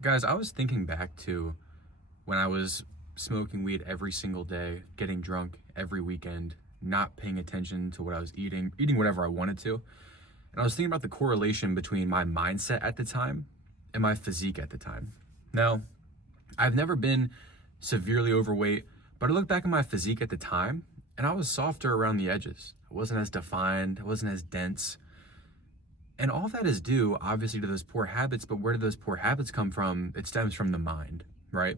Guys, I was thinking back to when I was smoking weed every single day, getting drunk every weekend, not paying attention to what I was eating whatever I wanted to. And I was thinking about the correlation between my mindset at the time and my physique at the time. Now, I've never been severely overweight, but I look back at my physique at the time and I was softer around the edges. I wasn't as defined, I wasn't as dense. And all that is due, obviously, to those poor habits, but where do those poor habits come from? It stems from the mind, right?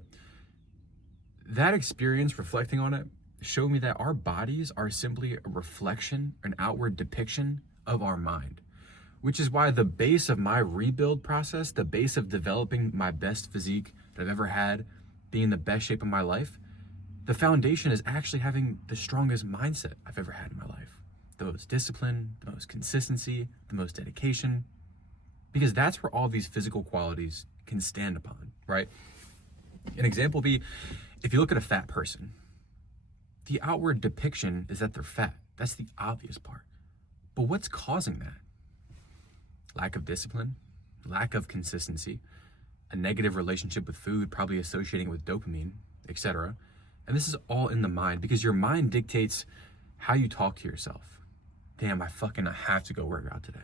That experience, reflecting on it, showed me that our bodies are simply a reflection, an outward depiction of our mind, which is why the base of my rebuild process, the base of developing my best physique that I've ever had, being in the best shape of my life, the foundation is actually having the strongest mindset I've ever had in my life. The most discipline, the most consistency, the most dedication, because that's where all these physical qualities can stand upon, right? An example would be if you look at a fat person, the outward depiction is that they're fat. That's the obvious part. But what's causing that? Lack of discipline, lack of consistency, a negative relationship with food, probably associating it with dopamine, etc. And this is all in the mind because your mind dictates how you talk to yourself. Damn, I have to go work out today.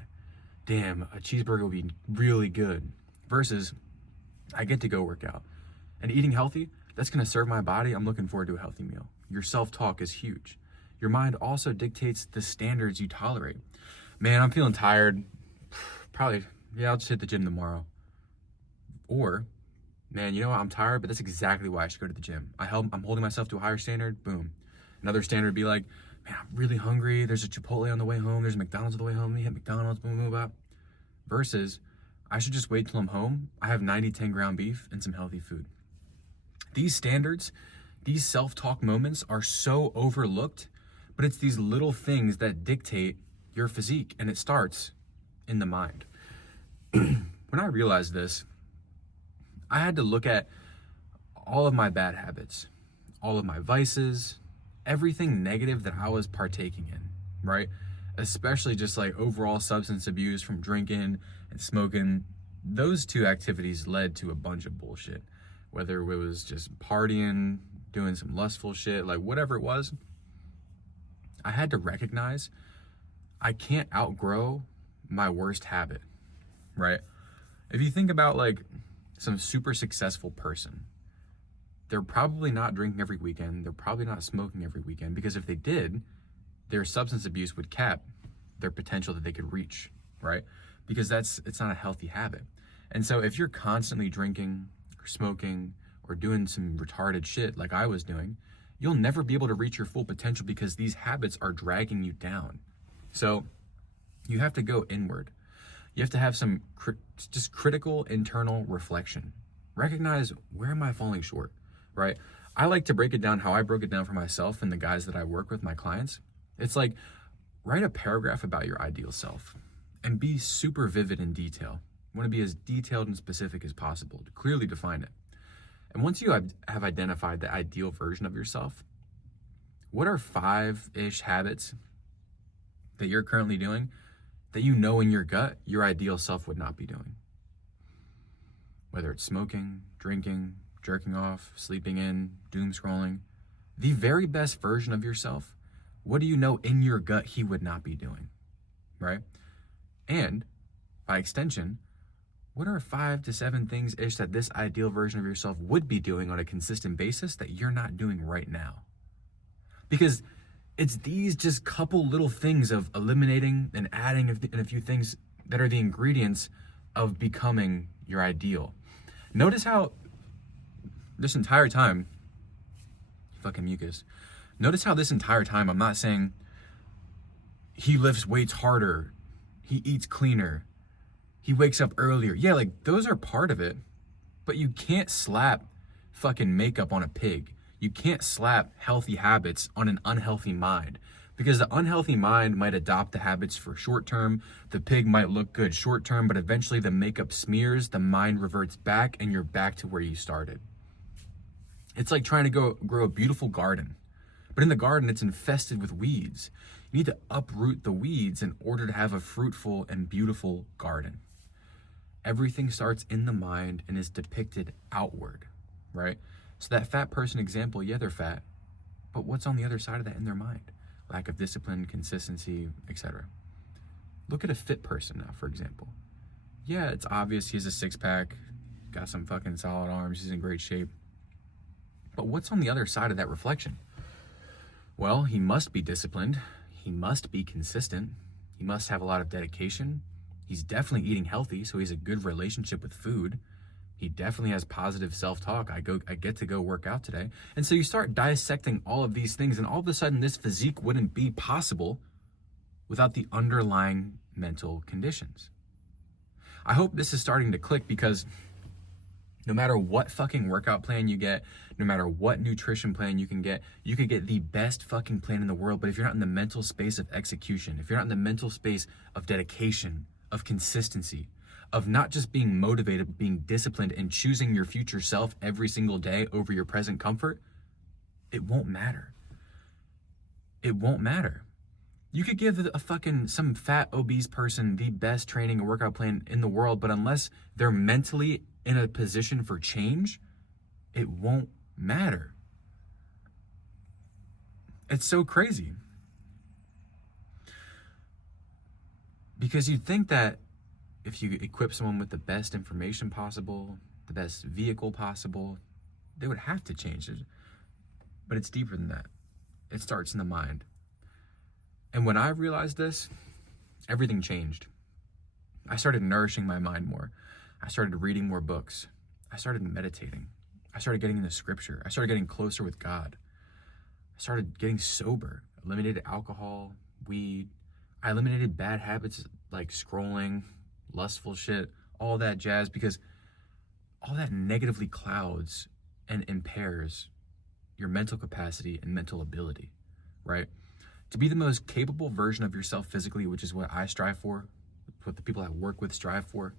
Damn, a cheeseburger would be really good. Versus, I get to go work out. And eating healthy, that's gonna serve my body. I'm looking forward to a healthy meal. Your self-talk is huge. Your mind also dictates the standards you tolerate. Man, I'm feeling tired. Probably, yeah, I'll just hit the gym tomorrow. Or, man, you know what? I'm tired, but that's exactly why I should go to the gym. I'm holding myself to a higher standard. Boom. Another standard would be like, man, I'm really hungry. There's a Chipotle on the way home. There's a McDonald's on the way home. Let me hit McDonald's. Boom, boom, boom. Versus, I should just wait till I'm home. I have 10 ground beef and some healthy food. These standards, these self-talk moments are so overlooked, but it's these little things that dictate your physique, and it starts in the mind. When I realized this, I had to look at all of my bad habits, all of my vices, everything negative that I was partaking in, right? Especially just like overall substance abuse from drinking and smoking. Those two activities led to a bunch of bullshit. Whether it was just partying, doing some lustful shit, like whatever it was, I had to recognize I can't outgrow my worst habit, right? If you think about like some super successful person, they're probably not drinking every weekend. They're probably not smoking every weekend because if they did, their substance abuse would cap their potential that they could reach, right? Because it's not a healthy habit. And so if you're constantly drinking or smoking or doing some retarded shit like I was doing, you'll never be able to reach your full potential because these habits are dragging you down. So you have to go inward. You have to have some just critical internal reflection. Recognize, where am I falling short, right? I like to break it down how I broke it down for myself and the guys that I work with, my clients. It's like, write a paragraph about your ideal self and be super vivid in detail. You want to be as detailed and specific as possible to clearly define it. And once you have identified the ideal version of yourself, what are 5-ish habits that you're currently doing that you know in your gut your ideal self would not be doing? Whether it's smoking, drinking, jerking off, sleeping in, doom scrolling, the very best version of yourself, what do you know in your gut he would not be doing, right? And by extension, what are 5 to 7 things-ish that this ideal version of yourself would be doing on a consistent basis that you're not doing right now? Because it's these just couple little things of eliminating and adding in a few things that are the ingredients of becoming your ideal. Notice how this entire time, fucking mucus, notice how this entire time I'm not saying he lifts weights harder, he eats cleaner, he wakes up earlier. Yeah, like those are part of it, but you can't slap fucking makeup on a pig. You can't slap healthy habits on an unhealthy mind because the unhealthy mind might adopt the habits for short term. The pig might look good short term, but eventually the makeup smears, the mind reverts back, and you're back to where you started. It's like trying to grow a beautiful garden, but in the garden, it's infested with weeds. You need to uproot the weeds in order to have a fruitful and beautiful garden. Everything starts in the mind and is depicted outward, right? So that fat person example, yeah, they're fat, but what's on the other side of that in their mind? Lack of discipline, consistency, etc. Look at a fit person now, for example. Yeah, it's obvious he has a six-pack, got some fucking solid arms, he's in great shape. But what's on the other side of that reflection? Well, he must be disciplined, he must be consistent, he must have a lot of dedication, he's definitely eating healthy, so he has a good relationship with food, he definitely has positive self-talk, I get to go work out today. And so you start dissecting all of these things, and all of a sudden this physique wouldn't be possible without the underlying mental conditions. I hope this is starting to click, because no matter what fucking workout plan you get, no matter what nutrition plan you could get the best fucking plan in the world, but if you're not in the mental space of execution, if you're not in the mental space of dedication, of consistency, of not just being motivated, but being disciplined and choosing your future self every single day over your present comfort, it won't matter. It won't matter. You could give some fat, obese person the best training and workout plan in the world, but unless they're mentally in a position for change, it won't matter. It's so crazy. Because you'd think that if you equip someone with the best information possible, the best vehicle possible, they would have to change it. But it's deeper than that. It starts in the mind. And when I realized this, everything changed. I started nourishing my mind more. I started reading more books. I started meditating. I started getting into scripture. I started getting closer with God. I started getting sober. Eliminated alcohol, weed. I eliminated bad habits like scrolling, lustful shit, all that jazz, because all that negatively clouds and impairs your mental capacity and mental ability, right? To be the most capable version of yourself physically, which is what I strive for, what the people I work with strive for,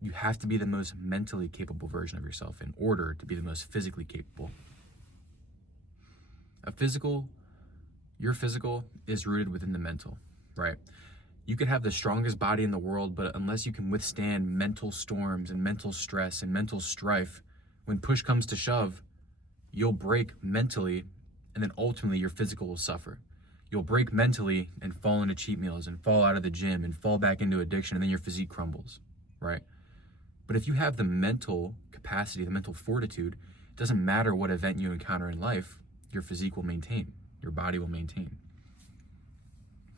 you have to be the most mentally capable version of yourself in order to be the most physically capable. Your physical is rooted within the mental, right? You could have the strongest body in the world, but unless you can withstand mental storms and mental stress and mental strife, when push comes to shove, you'll break mentally, and then ultimately your physical will suffer. You'll break mentally and fall into cheat meals and fall out of the gym and fall back into addiction, and then your physique crumbles, right? But if you have the mental capacity, the mental fortitude, it doesn't matter what event you encounter in life, your physique will maintain, your body will maintain.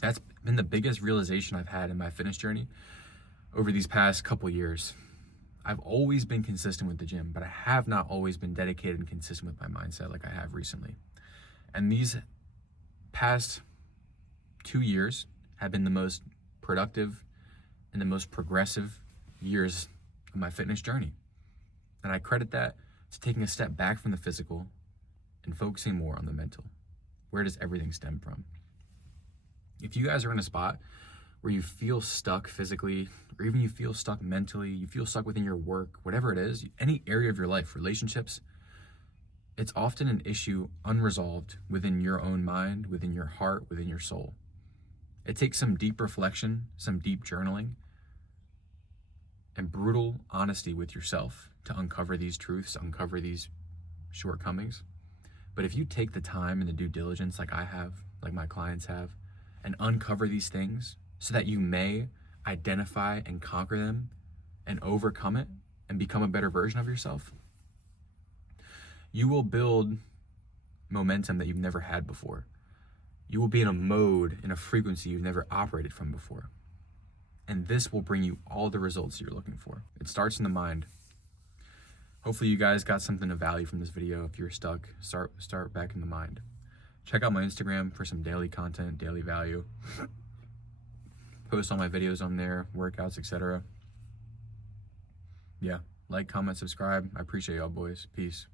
That's been the biggest realization I've had in my fitness journey over these past couple years. I've always been consistent with the gym, but I have not always been dedicated and consistent with my mindset like I have recently. And these past 2 years have been the most productive and the most progressive years of my fitness journey. And I credit that to taking a step back from the physical and focusing more on the mental. Where does everything stem from? If you guys are in a spot where you feel stuck physically, or even you feel stuck mentally, you feel stuck within your work, whatever it is, any area of your life, relationships, it's often an issue unresolved within your own mind, within your heart, within your soul. It takes some deep reflection, some deep journaling, and brutal honesty with yourself to uncover these truths, uncover these shortcomings. But if you take the time and the due diligence like I have, like my clients have, and uncover these things so that you may identify and conquer them and overcome it and become a better version of yourself, you will build momentum that you've never had before. You will be in a mode, in a frequency you've never operated from before. And this will bring you all the results you're looking for. It starts in the mind. Hopefully you guys got something of value from this video. If you're stuck, start back in the mind. Check out my Instagram for some daily content, daily value. Post all my videos on there, workouts, etc. Yeah, like, comment, subscribe. I appreciate y'all, boys. Peace.